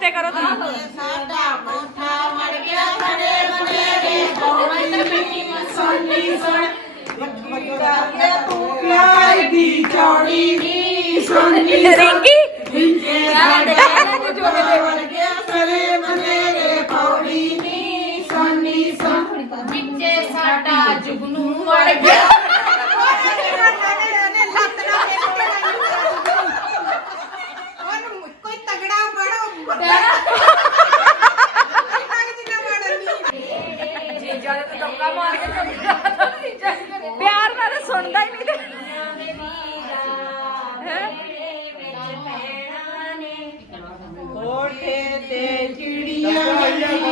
ਮੇਰੇ ਤੇ ਕਰੋ ਤੁਸੀਂ। ਸਾਡਾ ਕੋਠਾ ਮੜ ਗਿਆ ਖੜੇ ਬਨੇਰੇ ਕੋਵੇਂ ਮਿੱਟੀ ਮਸਾਨੀ ਸਣ ਕਰਦੇ ਤੂੰ ਪਿਆਰ ਦੀ ਚੌੜੀ ਨੀ ਸੋਨੀ ਰਿੰਗੀ? ਵਿੰਗੇ ਸਾਡੇ ਕੋਠਾ ਮੜ ਗਿਆ ਖੜੇ ਬਨੇਰੇ ਪੌੜੀ ਨੀ ਸੋਨੀ ਸਣ ਵਿੱਚੇ ਸਾਡਾ ਜੁਗਨੂ ਵੜ ਗਿਆ।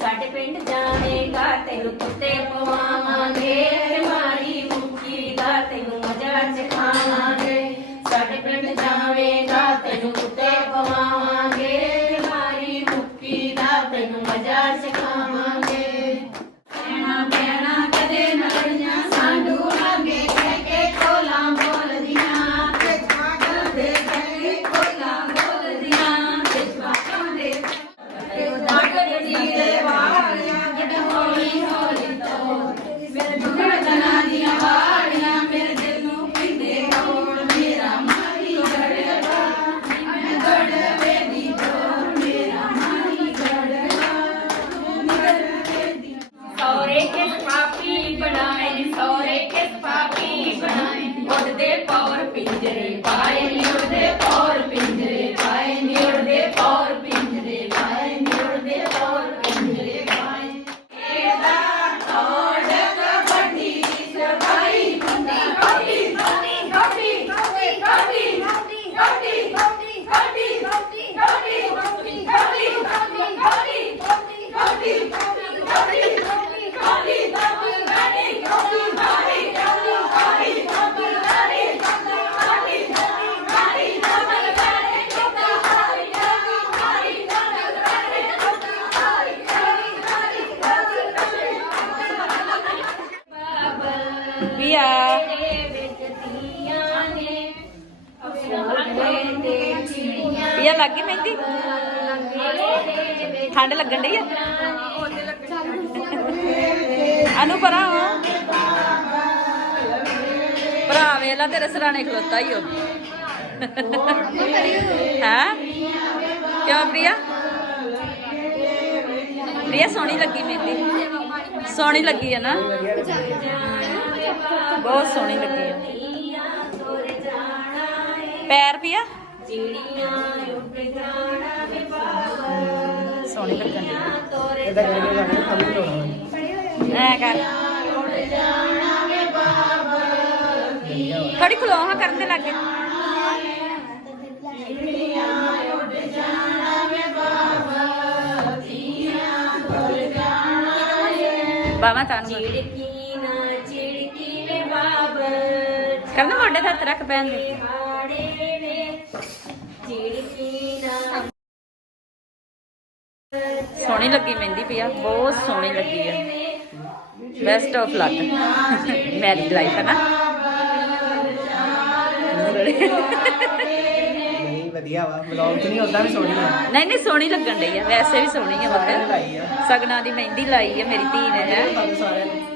ਸਾਡੇ ਪਿੰਡ ਜਾਵੇਂਗਾ ਤੈਨੂੰ ਕੁੱਤੇ ਪਵਾਵਾਂਗੇ ਪੀਆ ਲੱਗ ਗਈ ਮਹਿੰਦੀ ਠੰਡ ਲੱਗਣ ਡਈ ਆ? ਅਨੂ ਪਰਾ ਭਰਾ ਵੇਲਾ ਤੇਰੇ ਸਰਾਣੇ ਖਲੋਤਾ ਹੀ ਹੋ ਹੈ? ਕਿਉਂ ਪ੍ਰਿਆ? ਪ੍ਰਿਆ, ਸੋਹਣੀ ਲੱਗੀ ਮਹਿੰਦੀ ਸੋਹਣੀ ਲੱਗੀ ਹੈ ਨਾ? ਬਹੁਤ ਸੋਹਣੀ ਲੱਗੀ ਹੈ ਪੈਰ ਪਿਆ? ਚਿੜੀਆਂ ਸੋਹਣੀ ਲੱਗਣ ਦੀ ਤੋਰੇ ਇਹਦਾ ਕਰਕੇ ਗਾਣੇ ਖੰਭ ਲਾਉਣਾ ਐ ਕਰ ਥੋੜੀ ਖਲੋ ਹਾਂ ਕਰਨ ਦੇ ਲੱਗੇ। ਬਾਵਾ ਤਾਂ ਚਿੜਕੀ ਨਾ ਚਿੜਕੀ ਵੇ ਬਾਬਾ ਕਰਨ ਮੋਢੇ ਤੇ ਹੱਥ ਰੱਖ ਪੈਣ ਦੇ। ਸੋਹਣੀ ਲੱਗੀ ਮਹਿੰਦੀ ਪਿਆ ਬਹੁਤ ਸੋਹਣੀ ਲੱਗੀ ਹੈ best of luck marriage life ਹੈ ਨਾ? ਨਹੀਂ ਵਧੀਆ ਵਾ। ਨਹੀਂ ਉਦਾਂ ਵੀ ਸੋਹਣੀ ਆ। ਨਹੀਂ ਨਹੀਂ ਸੋਹਣੀ ਲੱਗਣ ਡਈ ਆ। ਵੈਸੇ ਵੀ ਸੋਹਣੀ ਆ ਸਾਰਿਆਂ ਨੇ ਲਾਈ ਆ। ਮਗਰ ਸਗਣਾ ਦੀ ਮਹਿੰਦੀ ਲਾਈ ਆ ਮੇਰੀ ਧੀ ਨੇ ਹੈ।